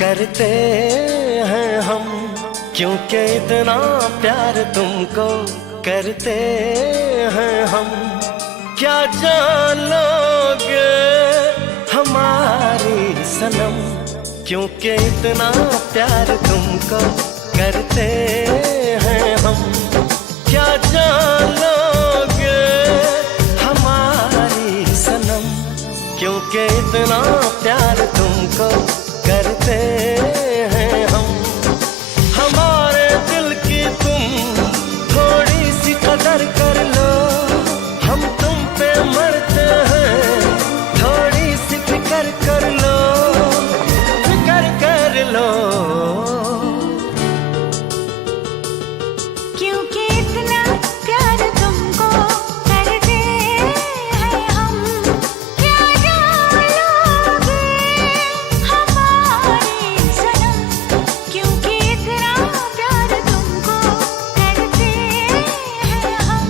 करते हैं हम, क्योंकि इतना प्यार तुमको करते हैं हम। क्या जान लोगे हमारी सनम, क्योंकि इतना प्यार तुमको करते हैं हम। क्या जान लोगे हमारी सनम, क्योंकि इतना प्यार तुमको करते हैं हम। हमारे दिल की तुम थोड़ी सी कदर कर लो, हम तुम पे मरते हैं, थोड़ी सी फिक्र कर लो, फिक्र कर लो। क्योंकि इतना प्यार तुमको करते हैं हम। क्या जान लोगे हमारी सनम, क्योंकि इतना प्यार तुमको करते हैं हम।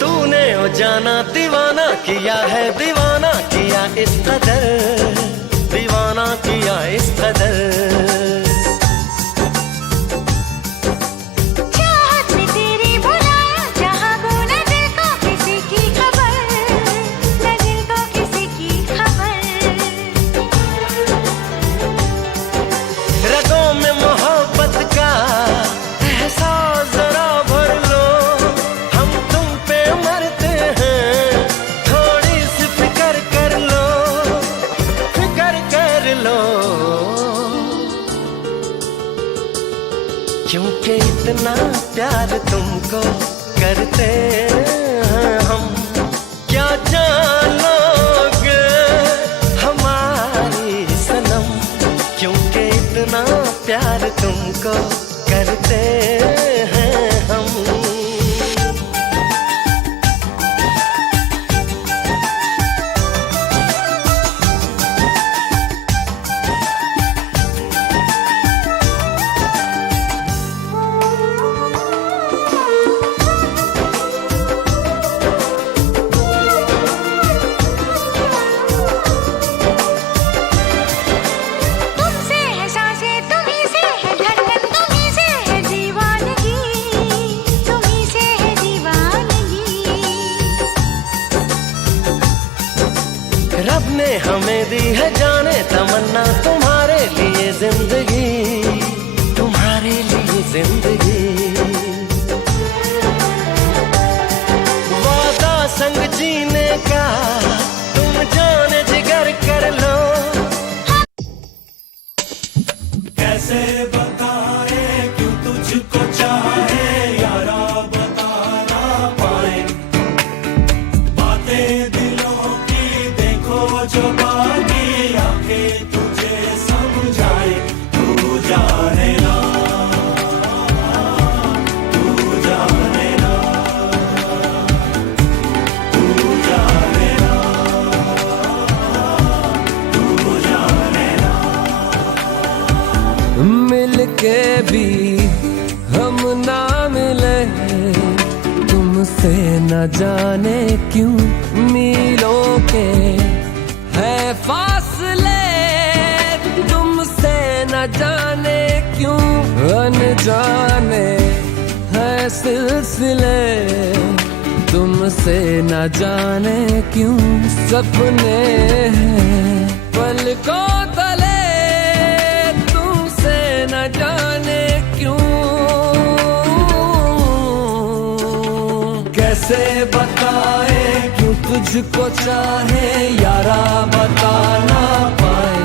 तूने ओ जाना दीवाना किया है, दीवाना किया इस कदर, दीवाना किया इस कदर। चाहत में तेरी बुलाया, जहाँ को न दिल को किसी की खबर, न दिल को किसी की खबर। रगों में मोहब्बत का एहसास जरा भर लो, हम तुम पे मरते हैं, थोड़ी सी फिक्र कर लो, फिक्र कर लो। क्योंकि इतना प्यार तुमको करते हैं हम। क्या जान लोगे हमारी सनम, क्योंकि इतना प्यार तुमको करते हैं हम। तुमसे है सांसें, तुम्हीं से है धड़कन, तुम्हीं से है दीवानगी, तुम्हीं से है दीवानगी। रब ने हमें दी है जाने तमन्ना, तुम्हारे लिए जिंदगी, तुम्हारे लिए जिंदगी। वादा संग जीने का तुम जाने जिगर कर लो। कैसे बताए क्यों तुझको चाहे यारा, बता ना पाए बातें दिलों की, देखो जो बाकी आंखें तुझे समझाए। तू जाने ना, तू जाने ना, तू जाने ना, तू जाने ना। मिल के भी हम ना मिले, तुमसे न जाने क्यों मीलों के है फासले, तुमसे न जाने क्यों अनजाने है सिलसिले, तुमसे न जाने क्यों सपने हैं पलकों तले, तुमसे न जाने क्यों। कैसे बताए क्यों तुझको चाहे यारा, बता ना पाए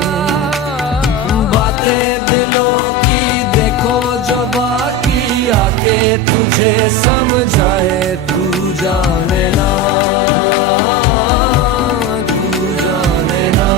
बातें दिलों की, देखो जो बाकी आके तुझे समझाए। तू जाने ना, तू जाने ना।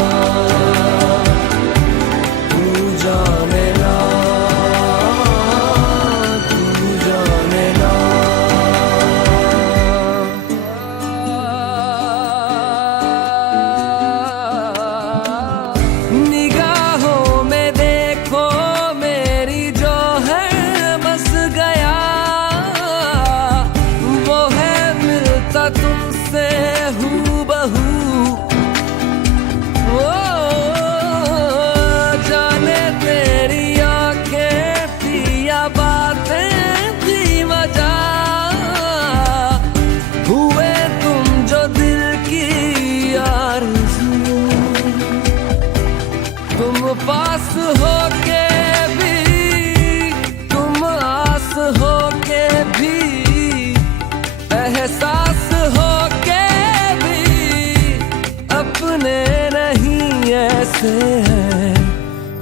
से है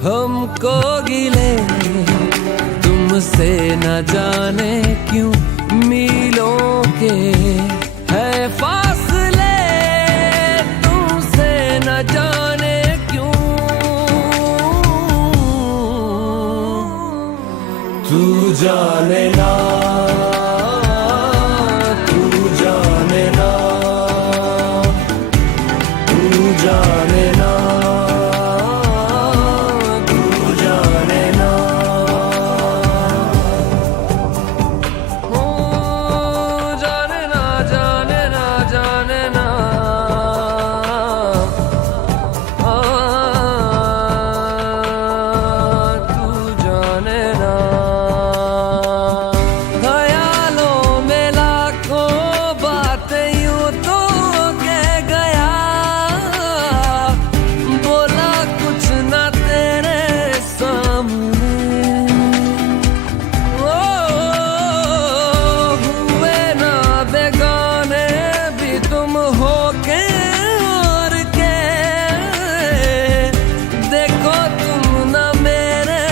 हमको गिले, तुमसे न जाने क्यों मीलों के है फासले, तुमसे न जाने क्यों। तू जाने ना, तू जाने ना, तू जाने ना, तू जाने ना। ओ जाने ना, जाने ना, जाने ना। तू जाने ना। ख्यालों में लाखों बातें यूं तो कह गया, बोला कुछ ना तेरे सामने। ओ हुए ना बेगाने भी तुम हो के और के, देखो तुम ना मेरे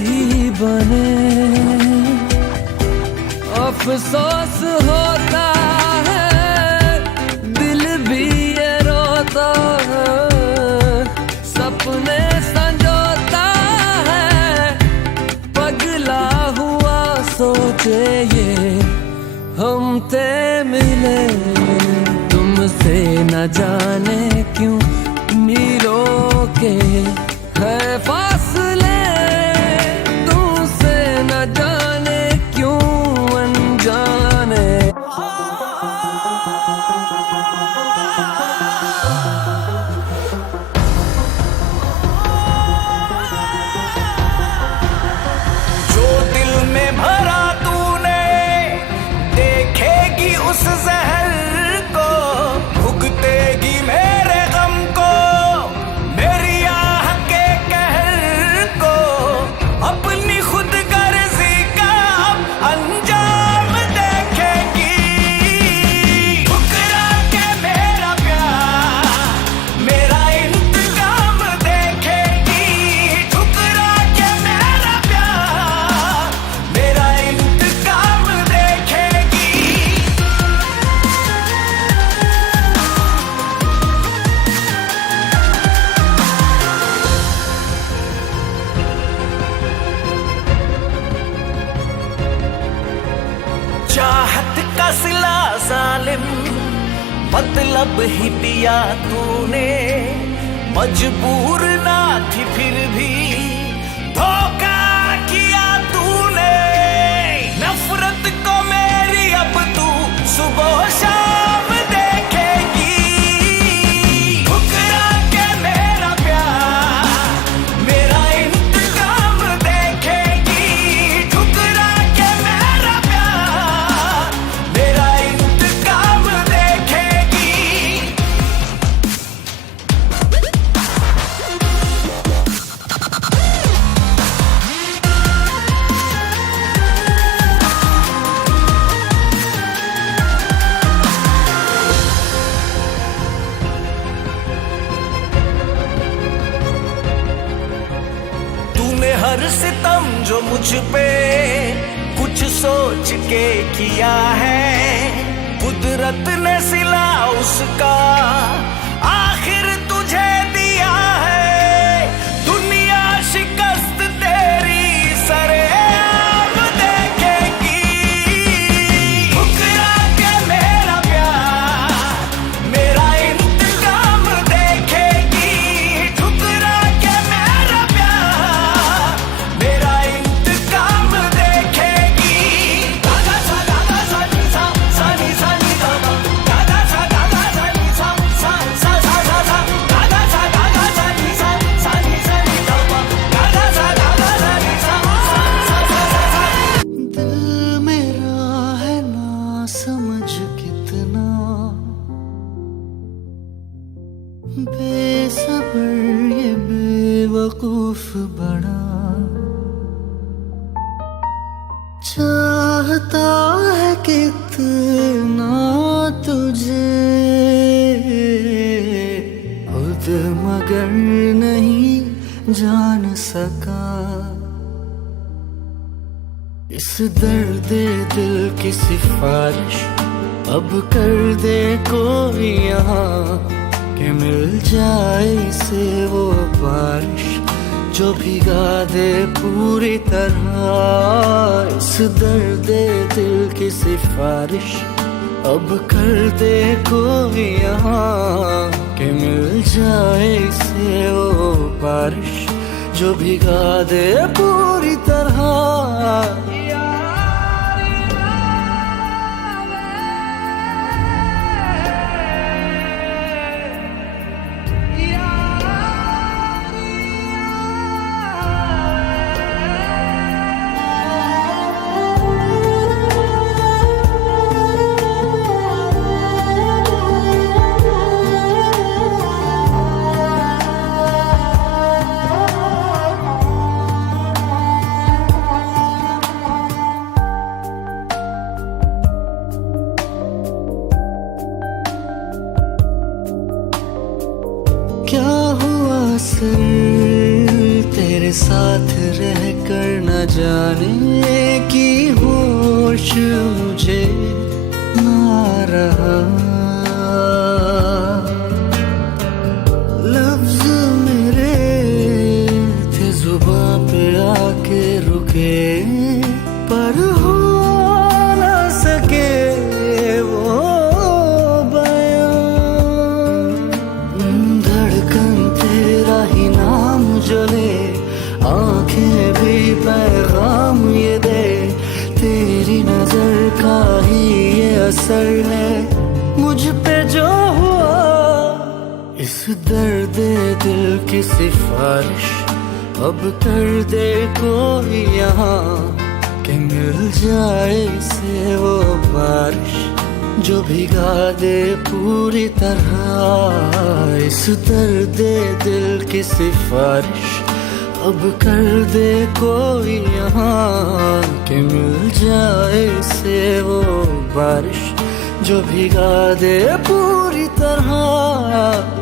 ही बने। अफसोस होता है, दिल भी ये रोता है, सपने संजोता है, पगला हुआ सोचे ये हम ते मिले, तुमसे न जाने क्यों मीलों के है फासले, तुमसे न जाने क्यों अनजाने। जो दिल में भरा तूने देखेगी उस जहर को, भुगतेगी मेरे गम को, मेरी आह के कहर को, अपनी खुद गर्जी का अब अंजाम देखेगी। ठुकरा के मेरा प्यार मेरा इंतकाम देखेगी, ठुकरा के मेरा प्यार मेरा इंतकाम देखेगी। चाहत का सिला जालिम मतलब ही दिया तूने, मजबूर ना थी फिर भी धोखा किया तूने। नफरत को मेरी अब तू सुबह शाम देखेगी, ठुकरा के मेरा प्यार मेरा इंतकाम देखेगी, ठुकरा के मेरा प्यार मेरा इंतकाम देखेगी। तूने हर सितम जो मुझ पे कुछ सोच के किया है, कुदरत ने सिला उसका आखिर तुझे दिया है। दुनिया शिकस्त तेरी सरेआम देखेगी, ठुकरा के मेरा प्यार मेरा इंतकाम देखेगी, ठुकरा के मेरा प्यार मेरा इंतकाम देखेगी। दादा सा दादा सा नी सा सा नी सा नी दादा, दादा सा दादा सा नी सा सा सा सा सा सा, दादा सा दादा सा नी सा सा नी सा नी दादा, दादा सा दादा सा नी सा सा सा सा सा। दिल मेरा है ना समझ कितना बेसब्र ये बेवकूफ बड़ा, चाहता है कितना तुझे खुद मगर नहीं जान सका। इस दर्द दिल की सिफारिश अब कर दे कोई यहाँ, कि मिल जाए इसे वो बारिश जो भिगा दे पूरी तरह। इस दर्द दिल की सिफारिश अब कर दे कोई यहाँ, कि मिल जाए इसे वो बारिश जो भिगा दे पूरी तरह। क्या हुआ सर तेरे साथ रह कर न जाने की होश मुझे ना रहा। लफ्ज मेरे थे जुबां पे आके रुके, पर हो ना सके वो जले। आंखें भी पैगाम ये दे, तेरी नजर का ही ये असर है मुझ पे जो हुआ। इस दर्द दिल की सिफारिश अब कर दे कोई यहाँ, कि मिल जाए इसे वो बारिश जो भिगा दे पूरी तरह। इस दर्द दिल की सिफारिश अब कर दे कोई यहाँ, कि मिल जाए इसे वो बारिश जो भिगा दे पूरी तरह।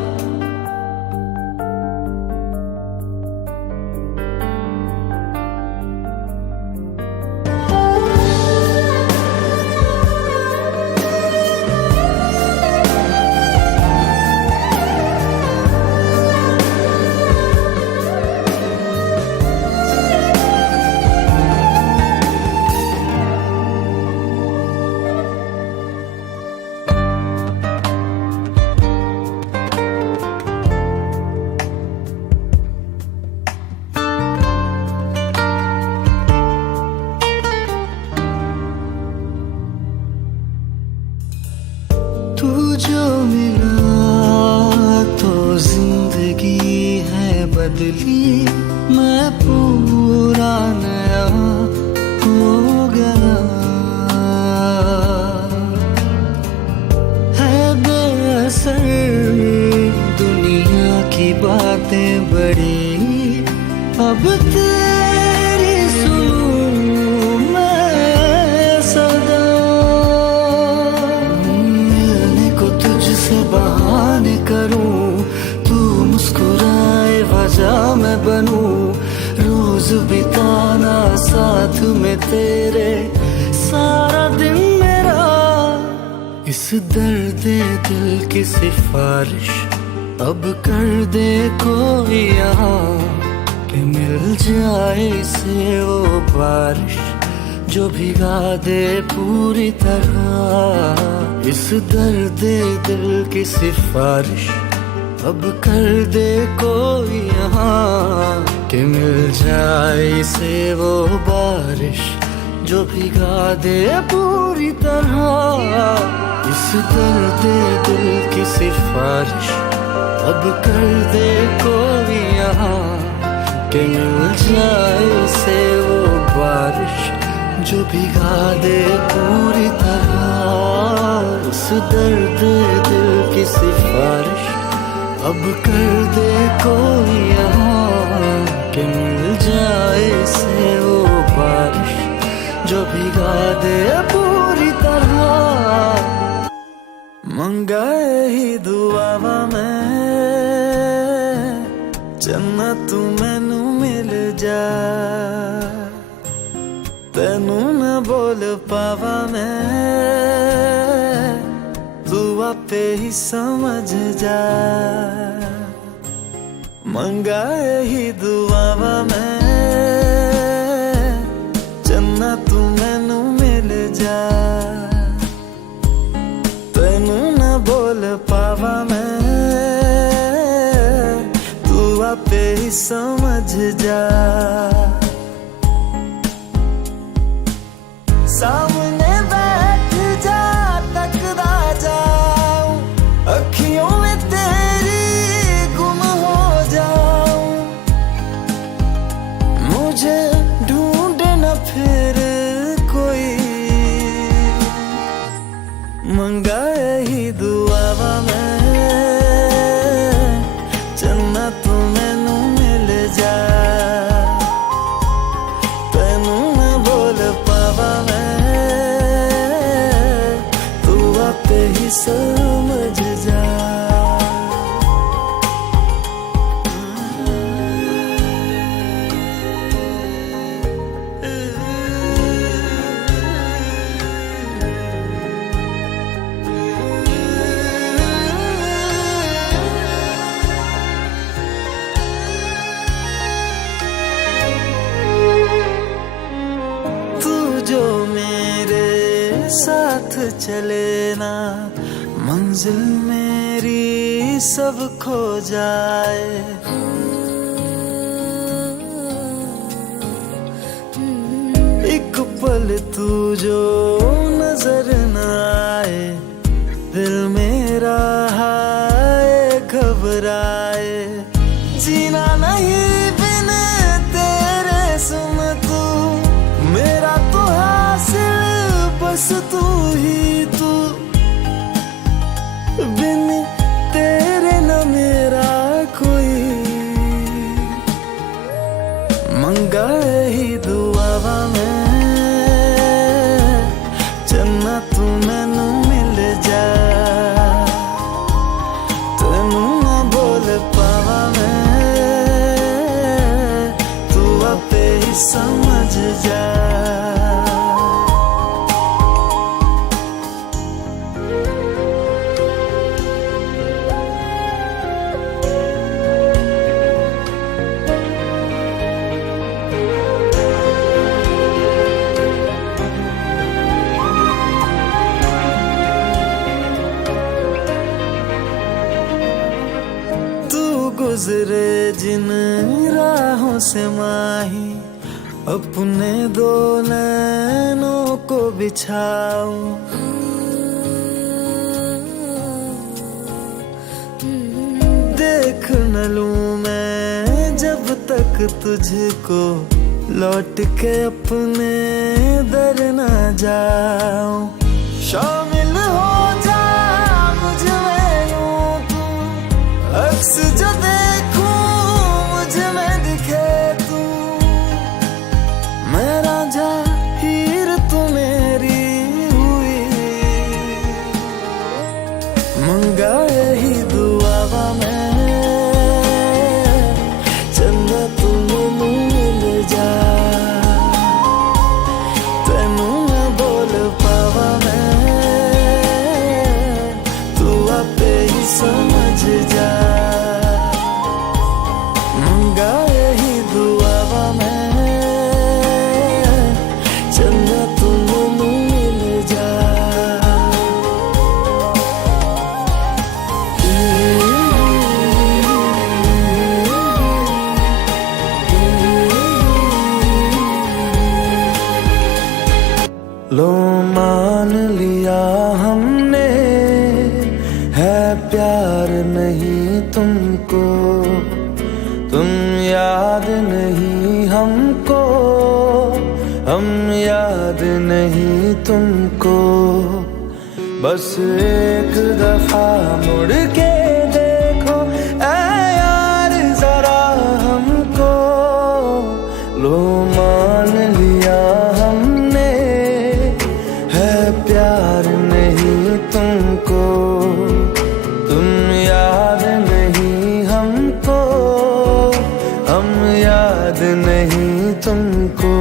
तू जो मिला तो जिंदगी है बदली, मैं पूरा नया हो गया। है बेअसर दुनिया की बातें बड़ी, अब तेरी सुनूं मैं सदा। तुझसे बहाने करूं, तू मुस्कुराए वजह मैं बनूं। रोज बिताना साथ में तेरे सारा दिन मेरा। इस दर्द दिल की सिफारिश अब कर दे कोई यहाँ, कि मिल जाए इसे वो बारिश जो भिगा दे पूरी तरह। इस दर्द दिल की सिफारिश अब कर दे कोई यहाँ, कि मिल जाए इसे वो बारिश जो भिगा दे पूरी तरह। इस दर्द दिल की सिफारिश अब कर दे कोई यहाँ, कि मिल जाए इसे वो बारिश जो भिगा दे पूरी तरह। इस दर्द दिल की सिफारिश अब कर दे कोई यहाँ, कि मिल जाए इसे वो बारिश जो भिगा दे पूरी तरह। मंगाए ही दुआवा में चन्ना तू मैनू मिल जा, तेनू न बोल पावा मैं, तू आपे ही समझ जा। मंगा यही दुआवा मैं, चन्ना तू मैनू मिल जा, तेनू न बोल पावा मैं, तू आपे ही समझ जा। सामने बैठ जा, तकदा जाऊं, अखियों में तेरी गुम हो जाऊं, मुझे ढूंढे न फिर कोई। मंगा यही दुआवा मैं, चन्ना तू मैनू मिल जा, तेनू न बोल पावा मैं, तू आपे ही समझ जा। जो मेरे साथ चले ना, मंजिल मेरी सब खो जाए। एक पल तू जो नजर न आए, दिल मेरा हाय घबराए। जीना नहीं बिन तेरे, सुन तू मेरा तो हासिल बस तू ही तू, बिन तेरे न मेरा कोई। मंगा ही दुआवा मैं, चन्ना तू मैनू मिल जा, तेनू न बोल पावा मैं, तू आपे ही समझ जा। गुजरे जिन राहों से माही, अपने दो नैनों को बिछाऊं। देख न लूं मैं जब तक तुझको, लौट के अपने दर न जाऊं। शामिल हो जा मुझ में यूं तू, अक्स जो देखूं मुझ में दिखे तू। मैं राजा हीर तू मेरी हुई, मंगा यही दुआवा मैं, चन्ना तू मैनू मिल जा, तेनू न बोल पावा मैं, तू आपे ही समझ जा। मंगा यही दुआवा मैं, चन्ना तू मैनू मिल जा। लो मान लिया हमने, है प्यार नहीं तुमको, तुम याद नहीं हमको, हम याद नहीं तुमको। बस एक दफा मुड़ के देखो ऐ यार जरा हमको। लो मान लिया हमने, है प्यार नहीं तुमको, तुम याद नहीं हमको, याद नहीं तुमको।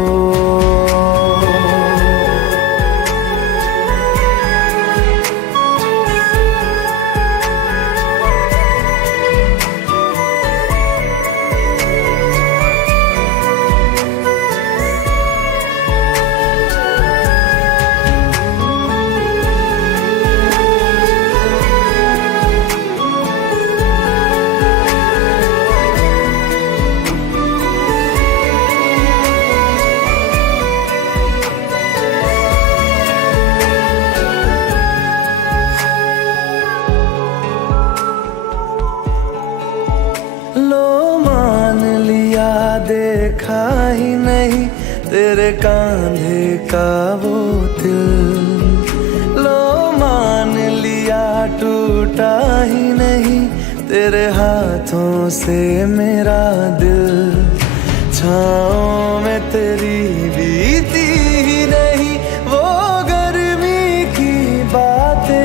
लो मान लिया देखा ही नहीं तेरे कांधे का वो दिल। लो मान लिया टूटा ही नहीं तेरे हाथों से मेरा दिल। छाँव में तेरी बीती ही नहीं वो गर्मी की बातें।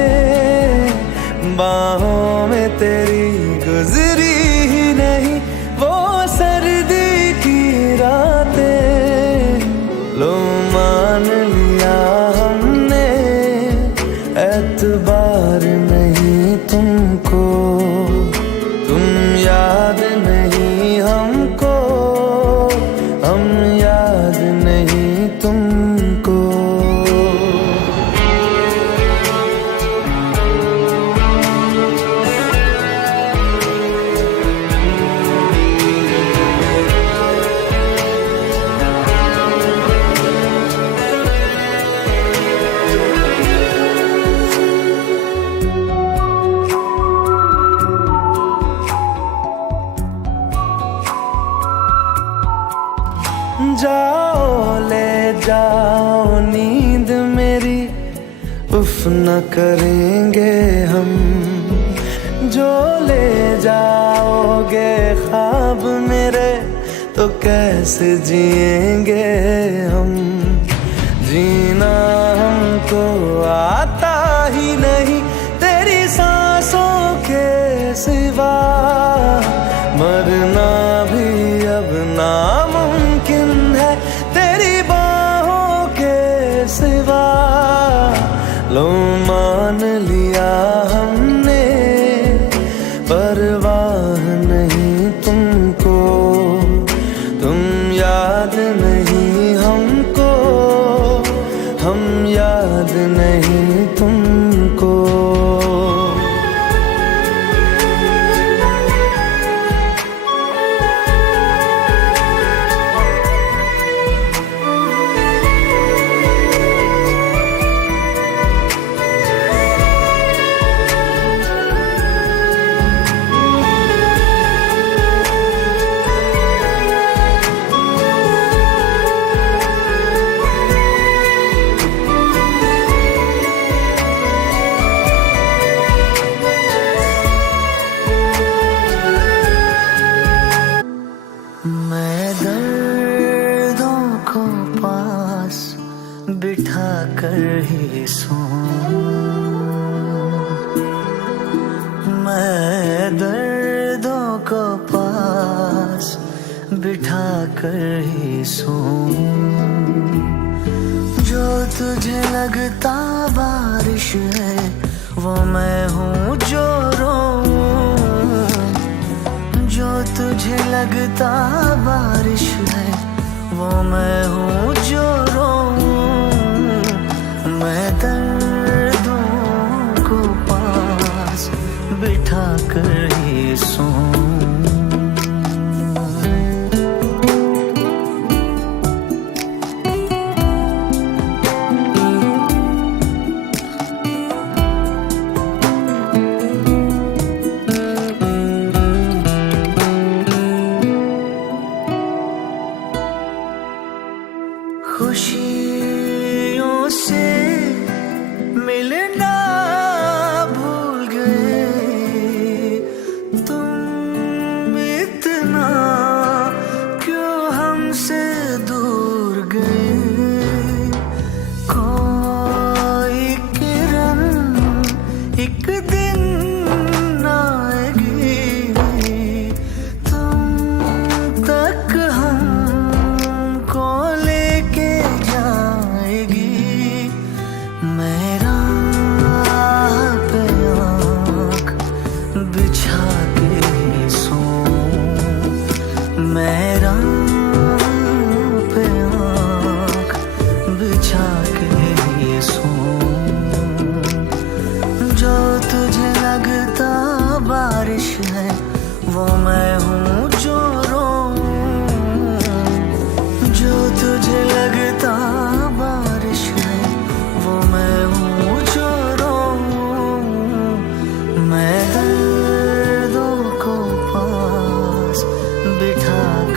बाहों में तेरी गुजरी ही नहीं वो सर्दी की रातें। लो मान लिया हमने एतबार नहीं तुमको। तुम याद नहीं हमको, हम याद नहीं तुमको। जाओ ले जाओ नींद मेरी, उफ न करेंगे हम। जो ले जाओगे ख्वाब मेरे तो कैसे जिएंगे हम। जीना हमको आता ही नहीं तेरी सांसों के सिवा। मरना भी अब नामुमकिन है तेरी बाहों के सिवा। लो मान लिया हमने परवाह नहीं तुमको। तुम याद नहीं हमको, हम याद नहीं तुमको। मैं दर्दों को पास बिठा कर ही सोऊं। मैं दर्दों को पास बिठा कर ही सोऊं। जो तुझे लगता बारिश है वो मैं हूँ जो रोऊं। जो तुझे लगता बारिश है वो मैं हूँ जो रोऊं। मैं दर्दों को पास बिठा कर ही सोऊं। खुश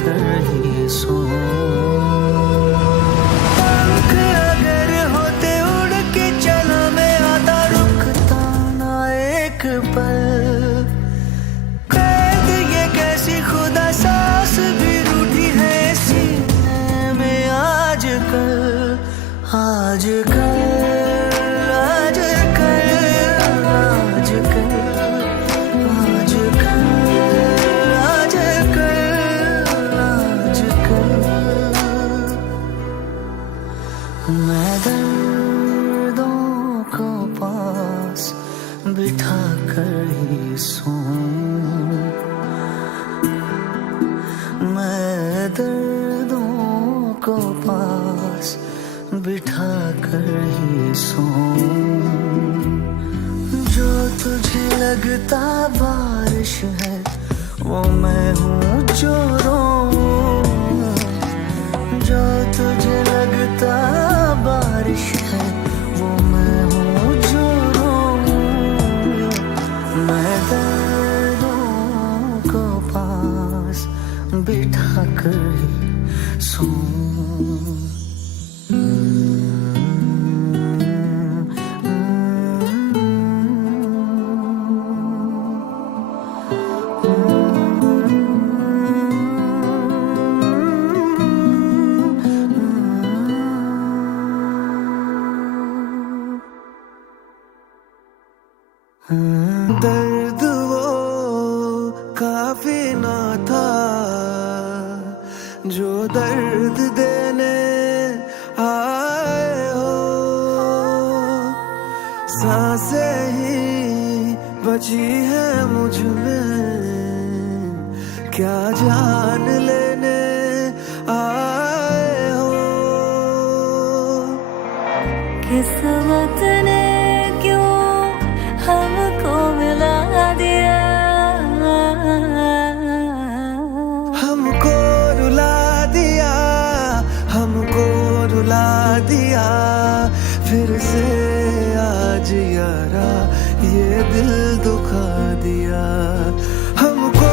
कर ही पंख अगर होते उड़ के चला मैं आता रुकता ना एक पल कैद ये कैसी खुदा सांस भी रूठी है सीने में आजकल आजकल मैं दर्दों को पास बिठा कर ही सोऊं मैं दर्दों को पास बिठा कर ही सोऊं जो तुझे लगता बारिश है वो मैं हूँ जो रोऊं जो तुझे लगता बारिश है वो मैं हूँ जो रोऊं मैं दर्दों को पास बिठा कर ही सोऊं दर्द वो काफी ना था जो दर्द देने आए हो सांसें ही बची है मुझ में क्या जान लेने आए हो किस्मत ने क्यों हमको मिला दिया हमको रुला दिया हमको रुला दिया फिर से आज यारा ये दिल दुखा दिया हमको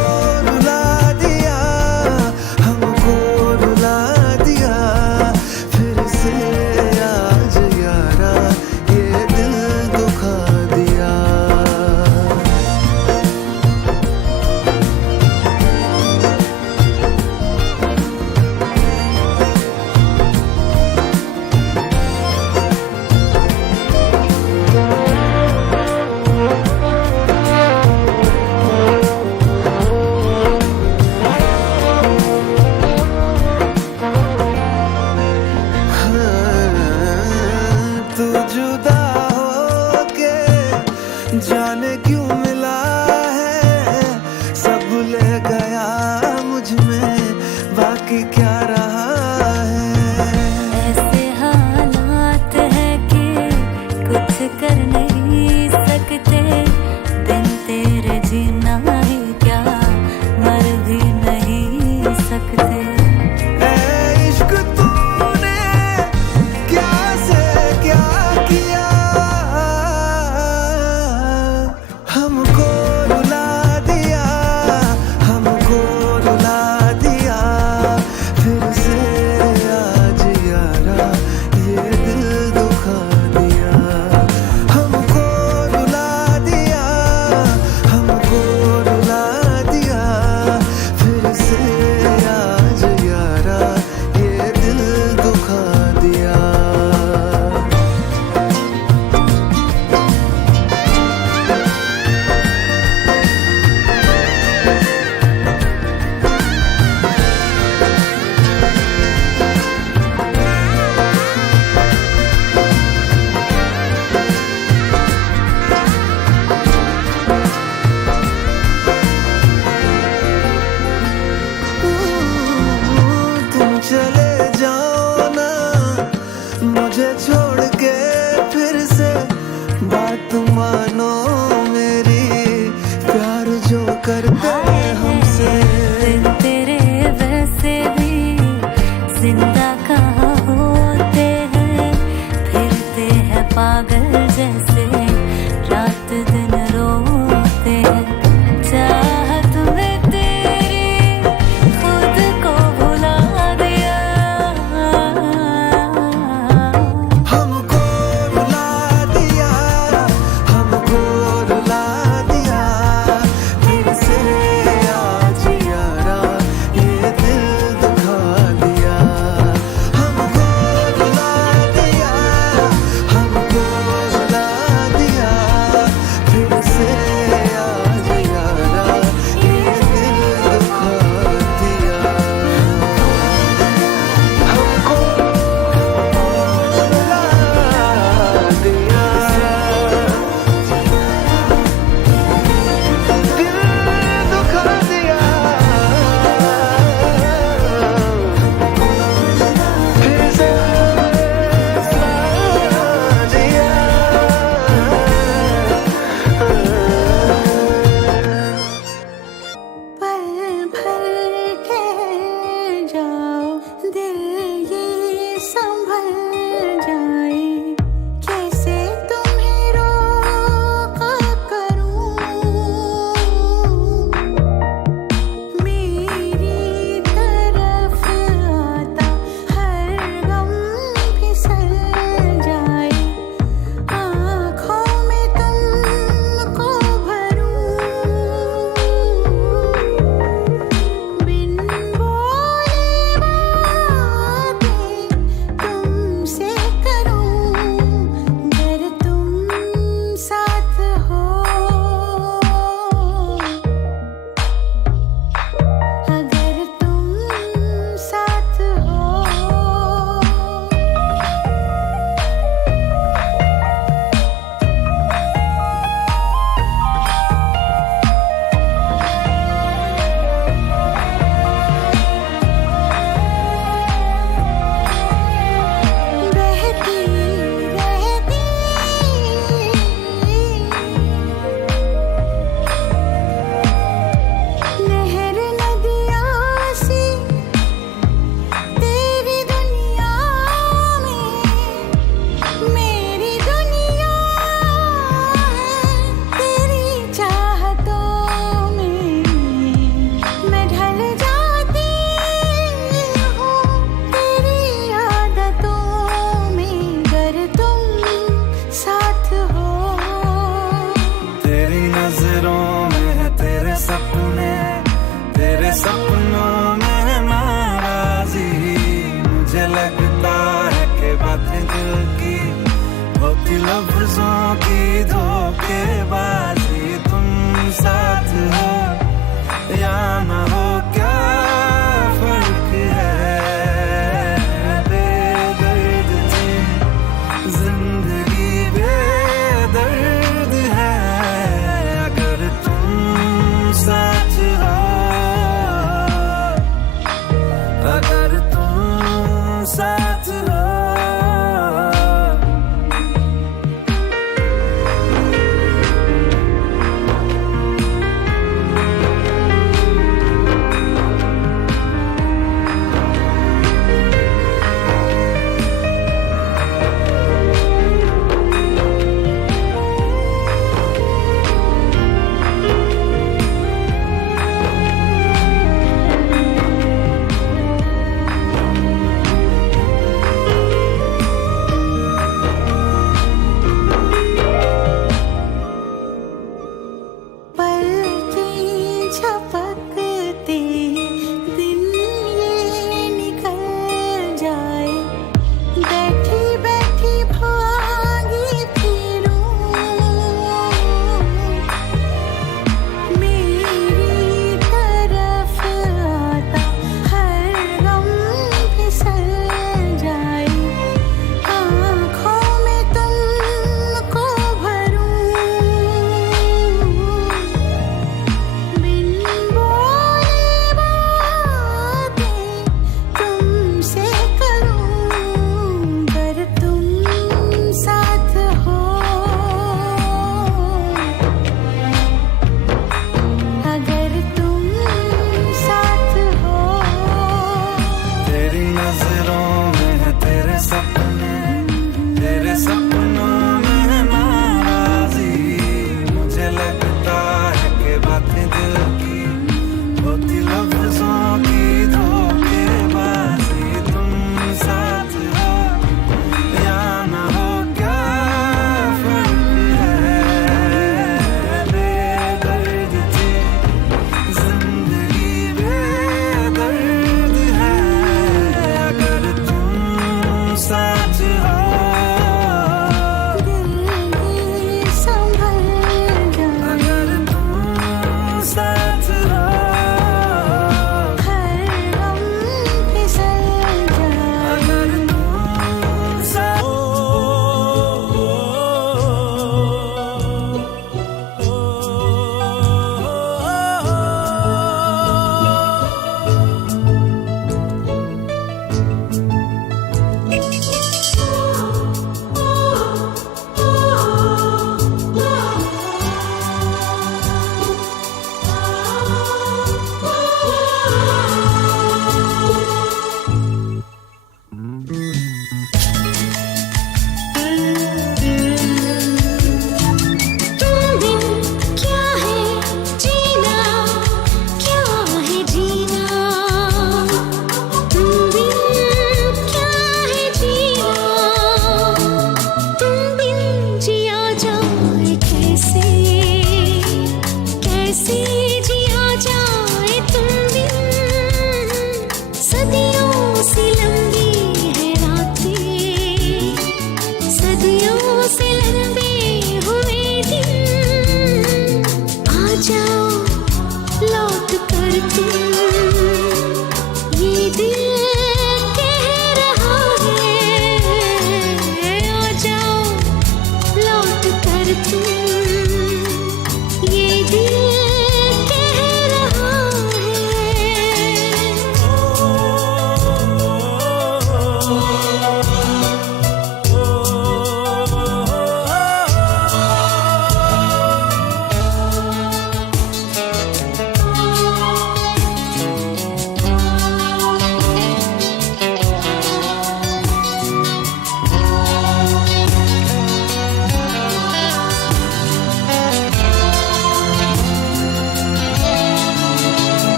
रुला दिया हमको रुला दिया फिर से आज यारा ये दिल दुखा दिया तू जुदा होके जाने क्यों मिला है सब ले गया मुझ में बाकी क्या रहा है ऐसे हालात है कि कुछ कर नहीं सकते दिन तेरे जीना ही क्या मर भी नहीं सकते इश्क तूने क्या से क्या किया हमको रुला दिया हमको रुला दिया फिर से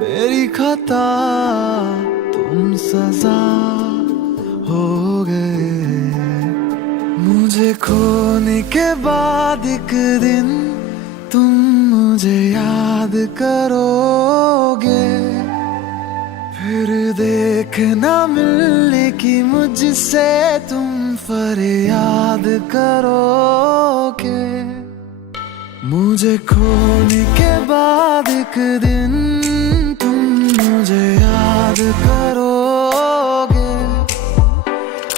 मेरी खता तुम सजा हो गए। मुझे खोने के बाद एक दिन तुम मुझे याद करोगे, फिर देखना मिलने की मुझसे तुम फरियाद करोगे। मुझे खोने के बाद एक दिन तुम मुझे याद करोगे,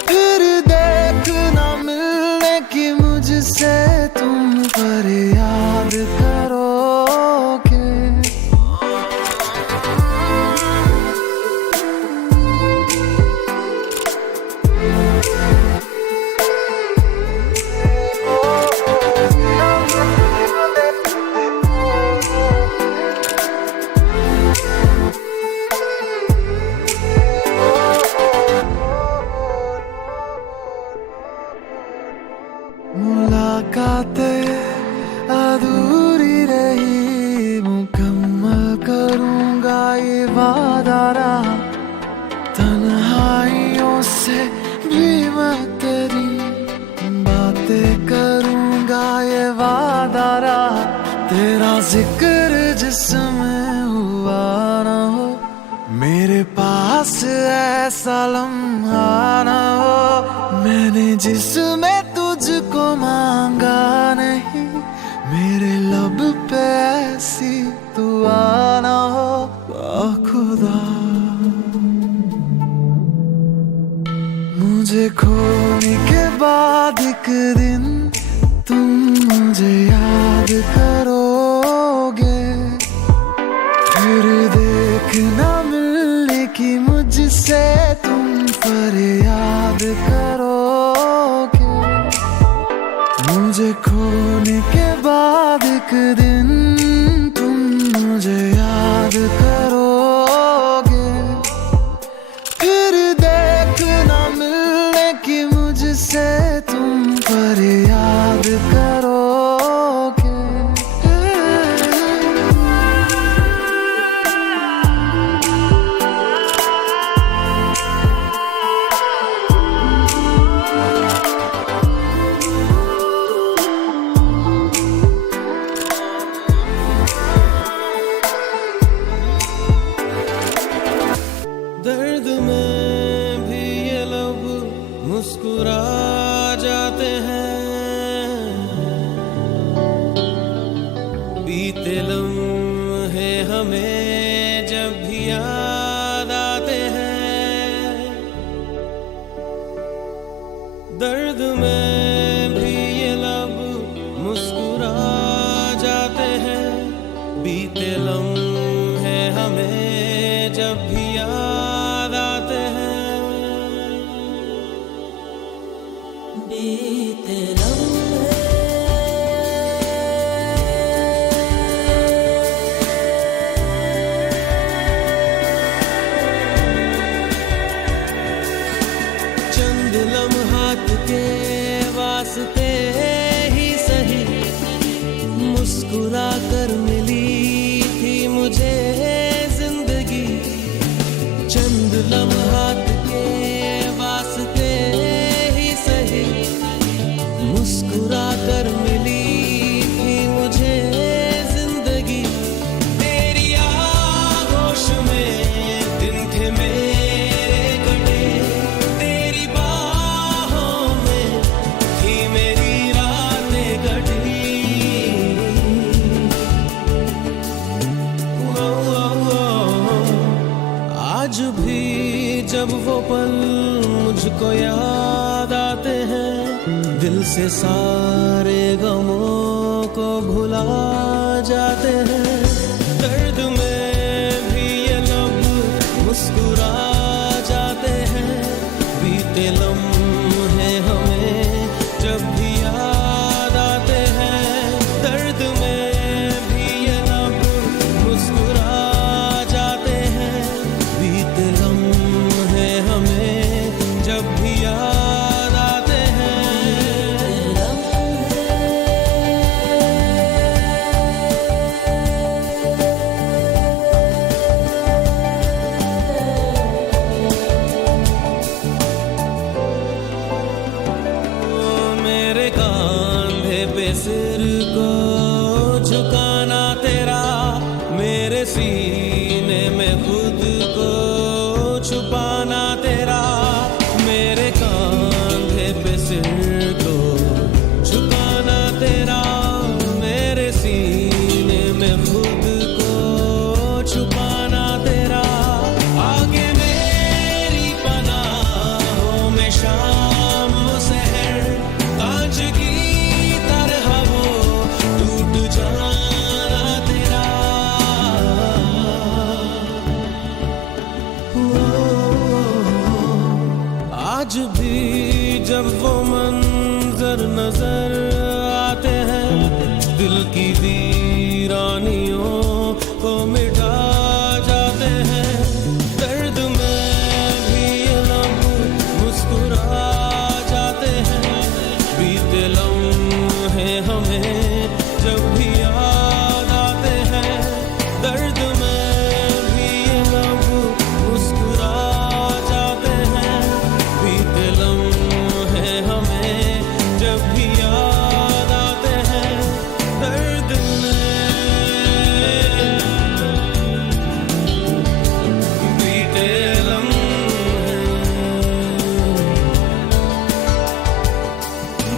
फिर देखना मिलने की मुझसे तुम फरियाद करोगे। मुलाकातें अधूरी रही, मुकम्मल करूंगा ये वादा रहा। तन्हाइयों से भी मैं तेरी बातें करूंगा ये वादा रहा। तेरा जिक्र जिसमें हुआ ना हो, मेरे पास ऐसा लम्हा ना हो। मैंने जिसमें तुझको मांगा नहीं, मेरे लब पे ऐसी दुआ ना हो। खुदा मुझे खोने के बाद एक दिन तुम मुझे याद करोगे, फिर देखना मिलने की मुझसे तुम फरियाद करोगे। मुझे खोने के बाद एक दिन तुम मुझे याद करोगे, फिर देखना मिलने की मुझसे तुम फरियाद करोगे। दर्द में भी ये लब मुस्कुरा जाते हैं, बीते लम्हे हमें जब भी याद आते हैं। दर्द में भी ये लब मुस्कुरा जाते हैं, बीते लम्हे हमें जब भी याद आते हैं। बीते लम्हे चंद लम्हात के वास्ते ही सही, मुस्कुरा कर मिली थी मुझे जिंदगी। चंद लम्हात के वास्ते ही सही, मुस्कुरा कर मिली थी मुझे जिंदगी। तेरी आगोश में दिन थे मेरे कटे, तेरी बाहों में थी मेरी रातें कटी। आज भी जब वो पल मुझको याद आते हैं, दिल से सारे गमों को भुला जाते हैं। दर्द में भी ये लब मुस्कुरा जाते हैं, बीते लम्हे हमें जब भी याद आते हैं। दर्द में भी ये लब मुस्कुरा जाते हैं, बीते लम्हे हमें जब भी याद आते हैं। सीने में खुद को छुपाना तेरा, मेरे कांधे पे सिर को झुकाना तेरा, मेरे सीने में खुद को छुपाना तेरा, आगे मेरी पनाहों में शाम सहर, कांच की तरह वो टूट जाना तेरा। आज भी जब वो मंजर नजर आते हैं, दिल की वीरानियों को मिटा जाते हैं, दर्द में भी ये लब मुस्कुरा जाते हैं, बीते लम्हे हमें जब भी याद आते हैं, दर्द में भी ये लब मुस्कुरा जाते हैं, बीते लम्हे हमें जब भी याद आते हैं, दर्द में बीते लम्हे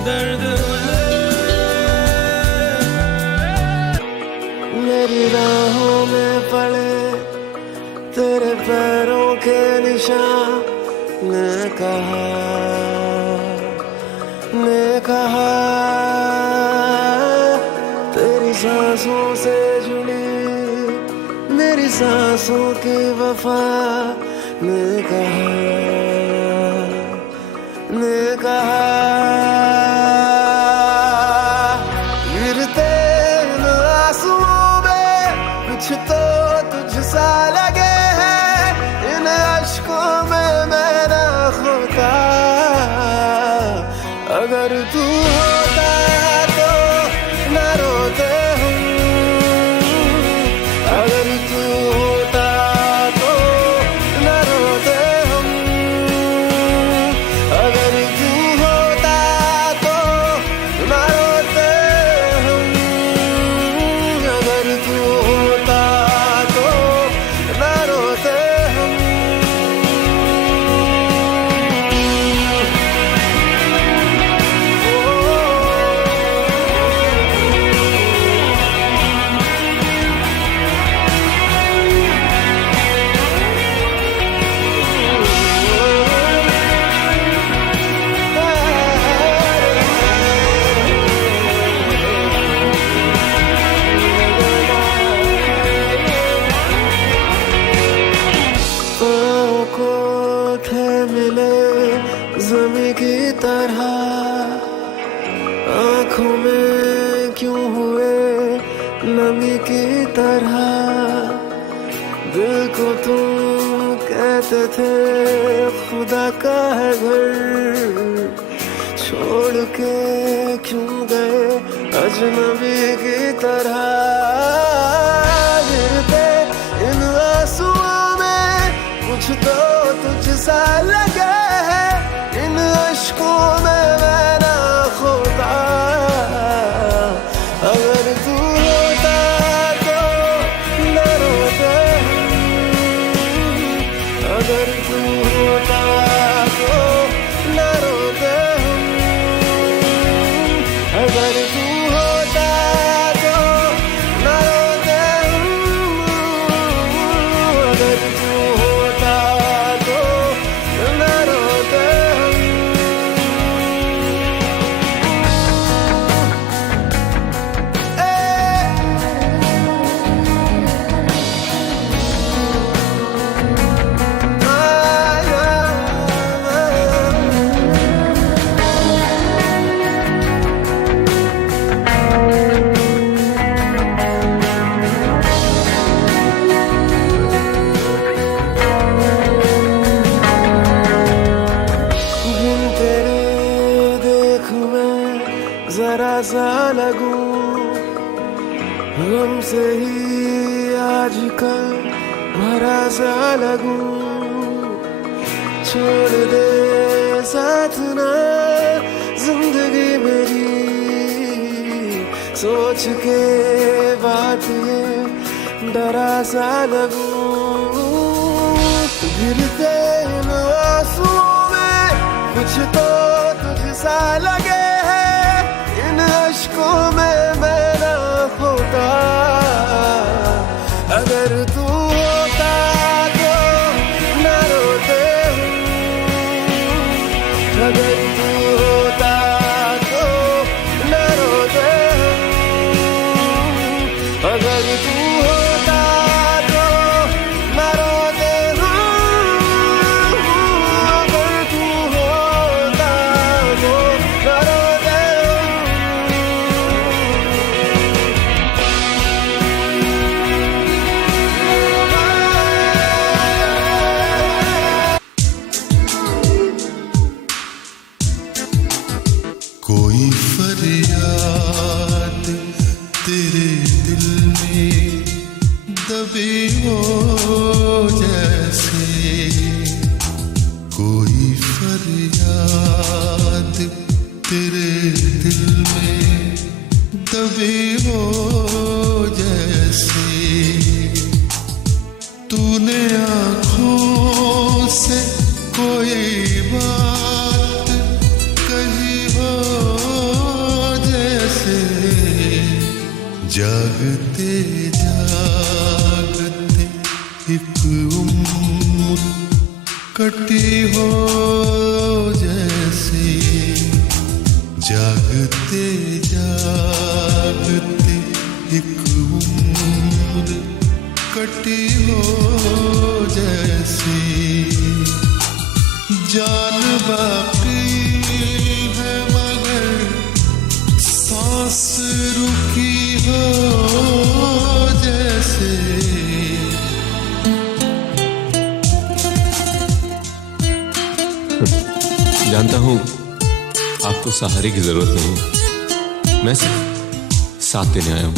दर्द मेरी राहों में पड़े तेरे पैरों के निशान, ने कहा तेरी सांसों से जुड़ी मेरी सांसों की वफा, ने कहा गिरते इन आंसुओं में कुछ तो तुझसा लगे हैं, इन अश्कों में मैं ना खोता, अगर तू होता तो न रोते हम, अगर तू होता तो न रोते हम, अगर तू होता तो न रोते हम, अगर तू होता तो न रोते हम। पाँव को थे मिले ज़मीं की तरह, आँखों में क्यों हुए नमी की तरह, दिल को तुम कहते थे खुदा का है घर, छोड़ के क्यों गए अजनबी की तरह, गिरते इन आंसुओं में कुछ तो तुझसा लगे है, इन अश्कों में मैं ना खोता, अगर तू होता तो न रोते हम, अगर तू होता तो न रोते हम, अगर तू होता तो न रोते हम, अगर तू होता तो न रोते हम। जरा सा लगूं हमसे ही आजकल भरा सा लगूं, छोड़ दे साथ ना जिंदगी मेरी, सोच के बात ये डरा सा लगूं, गिरते इन आंसुओं में कुछ तो तुझसा लगे है, इन अश्कों में मैं ना होता, अगर तू होता तो न रोते हूँ, अगर तू होता तो न रोते हूँ, अगर तू होता तो न रोते हूँ, अगर तू होता तो न रोते कोई फरियाद तेरे दिल में दबी हो जैसे, कोई फरियाद तेरे दिल में दबी हो जैसे, तूने आँखों से कोई बात कही हो जैसे, जागते जागते एक उम्र कटी हो जैसे, जागते जागते एक उम्र कटी हो जैसे, जान बाकी है मगर सांस रुकी हो जैसे, जानता हूँ आपको सहारे की जरूरत नहीं, मैं सिर्फ साथ देने आया हूँ।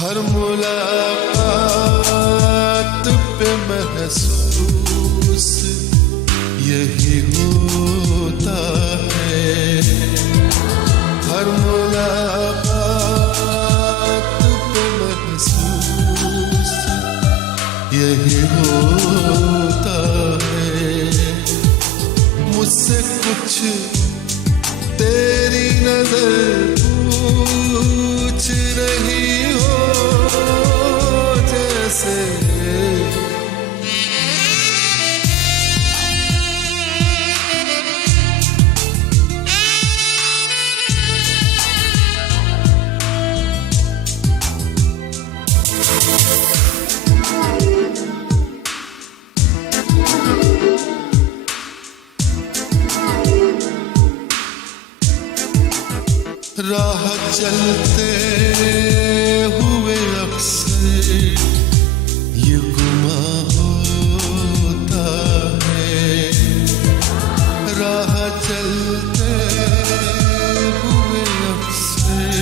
हर मुलाकात पे महसूस यही होता है, हर मुलाकात पे महसूस यही होता है, मुझसे कुछ तेरी नजर पूछ रही हो जैसे, राह चलते हुए अक्सर ये गुमा होता है, राह चलते हुए अक्सर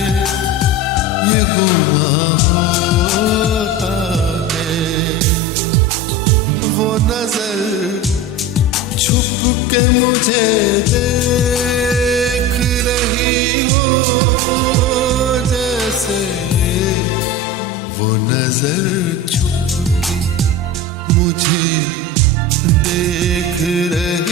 ये गुमा होता है, वो नजर छुप के मुझे देख रही हो जैसे, वो नजर छुप के मुझे देख रही